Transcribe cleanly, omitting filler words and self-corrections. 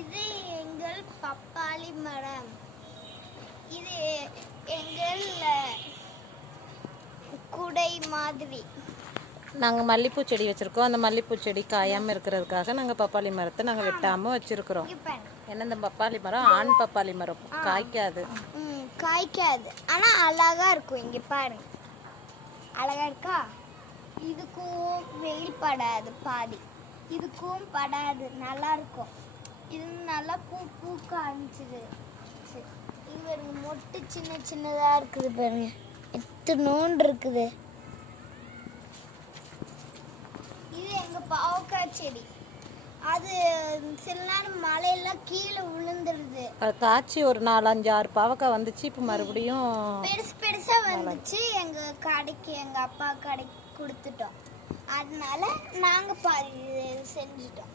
இது எங்கள் பப்பாளி மரம். இது எங்கள் குடை மாதிரி. நாங்கள் மல்லிப்பூ செடி வச்சுருக்கோம். அந்த மல்லிப்பூ செடி காயாமல் இருக்கிறதுக்காக நாங்கள் பப்பாளி மரத்தை நாங்கள் வெட்டாமல் வச்சுருக்குறோம். ஏன்னா இந்த பப்பாளி மரம் ஆண் பப்பாளி மரம், காய்க்காது. காய்க்காது, ஆனால் அழகா இருக்கும். இங்கே பாருங்க, அழகா இருக்கா? இதுக்கும் வெயில் படாது, பாதி இதுக்கும் படாது, நல்லா இருக்கும். இது நல்லா பூக்க ஆரம்பிச்சிது. இது பாருங்க, மொட்டு சின்ன சின்னதா இருக்குது பாருங்க, எத்தனோண்டு இருக்குது. இது எங்க பாவக்காய் செடி. அது சில நேரம் மழையெல்லாம் கீழே விழுந்துருது. அது காய்ச்சி ஒரு 4-5-6 பாவக்காய் வந்துச்சு. இப்போ மறுபடியும் பெருசு பெருசா வந்துச்சு. எங்க கடைக்கு, எங்க அப்பா கடைக்கு கொடுத்துட்டோம். அதனால நாங்க பாதி செஞ்சுட்டோம்.